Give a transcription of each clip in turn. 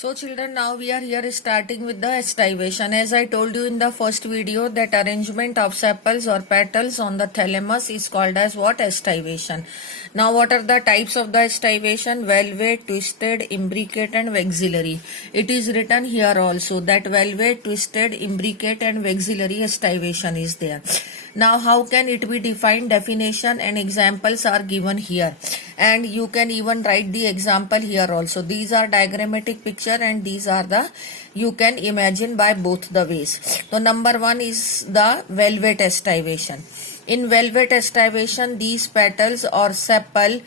So children, now we are here starting with the estivation. As I told you in the first video that arrangement of sepals or petals on the thalamus is called as what? Estivation. Now what are the types of the estivation? Valvate, twisted, imbricate and vexillary. It is written here also that valvate, twisted, imbricate and vexillary estivation is there. Now how can it be defined? Definition and examples are given here. And you can even write the example here also. These are diagrammatic picture and these are the, you can imagine by both the ways. So number one is the valvate estivation. In valvate estivation, these petals or sepal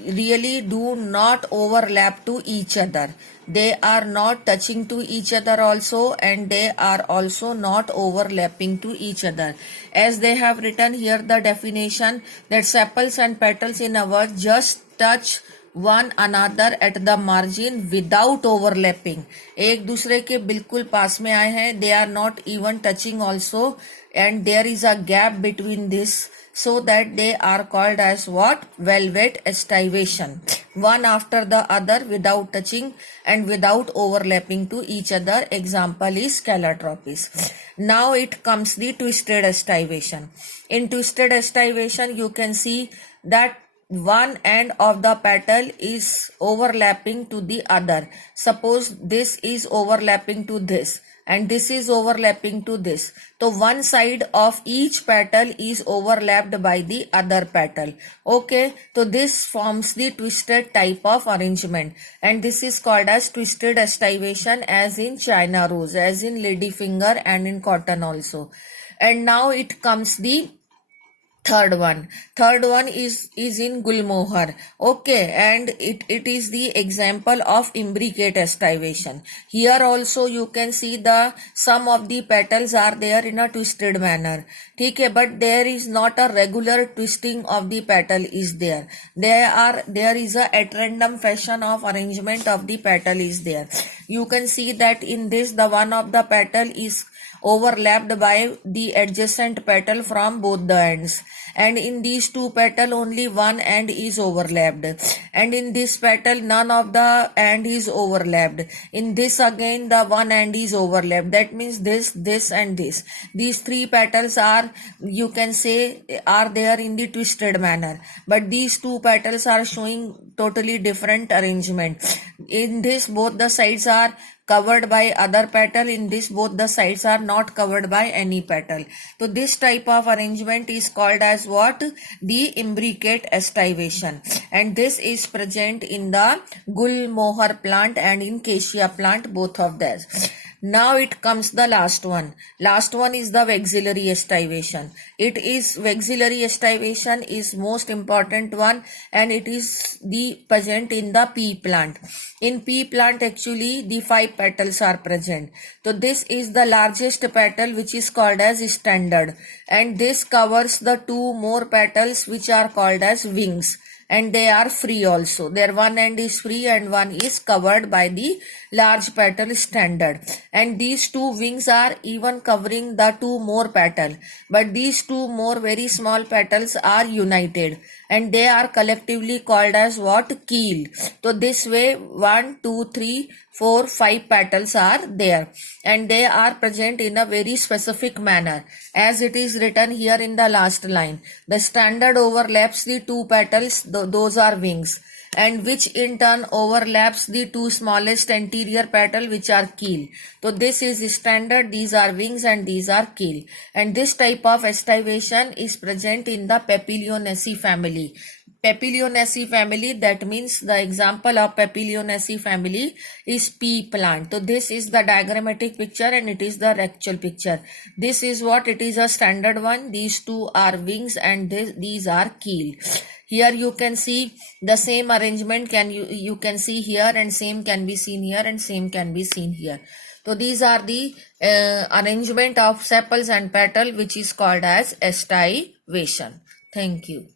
really do not overlap to each other. They are not touching to each other also, and they are also not overlapping to each other. As they have written here the definition that sepals and petals in a word just touch one another at the margin without overlapping. एक दूसरे के बिल्कुल पास में आए हैं. They are not even touching also, and there is a gap between this, so that they are called as what? Valvate estivation. One after the other without touching and without overlapping to each other. Example is calotropis. Now it comes the twisted estivation. In twisted estivation, you can see that one end of the petal is overlapping to the other. Suppose this is overlapping to this and this is overlapping to this. So one side of each petal is overlapped by the other petal. Okay, so this forms the twisted type of arrangement, and this is called as twisted estivation, as in China rose, as in ladyfinger and in cotton also. And now it comes the third one. Third one is in Gulmohar. Okay, and it is the example of imbricate estivation. Here also you can see the some of the petals are there in a twisted manner. Okay, but there is not a regular twisting of the petal is there. There is a at random fashion of arrangement of the petal is there. You can see that in this the one of the petal is overlapped by the adjacent petal from both the ends, and in these two petal only one end is overlapped, and in this petal none of the end is overlapped. In this again the one end is overlapped. That means this and this, these three petals are, you can say, are there in the twisted manner, but these two petals are showing totally different arrangement. In this both the sides are covered by other petal, in this both the sides are not covered by any petal. So this type of arrangement is called as what? The imbricate estivation, and this is present in the Gulmohar plant and in Cassia plant, both of these. Now it comes the last one. Last one is the vexillary estivation. It is vexillary estivation is most important one, and it is the present in the pea plant. In pea plant actually the 5 petals are present. So this is the largest petal which is called as standard, and this covers the 2 more petals which are called as wings, and they are free also. Their one end is free and one is covered by the large petal standard, and these 2 wings are even covering the 2 more petal, but these 2 more very small petals are united and they are collectively called as what? Keel. So this way 1, 2, 3, 4, 5 petals are there, and they are present in a very specific manner, as it is written here in the last line. The standard overlaps the 2 petals, those are wings, and which in turn overlaps the 2 smallest anterior petal which are keel. So this is standard, these are wings and these are keel, and this type of estivation is present in the Papilionaceae family. Papilionaceae family, that means the example of Papilionaceae family is pea plant. So this is the diagrammatic picture and it is the actual picture. This is what it is, a standard one. These 2 are wings and these are keel. Here you can see the same arrangement you can see here, and same can be seen here, and same can be seen here. So these are the arrangement of sepals and petal which is called as estivation. Thank you.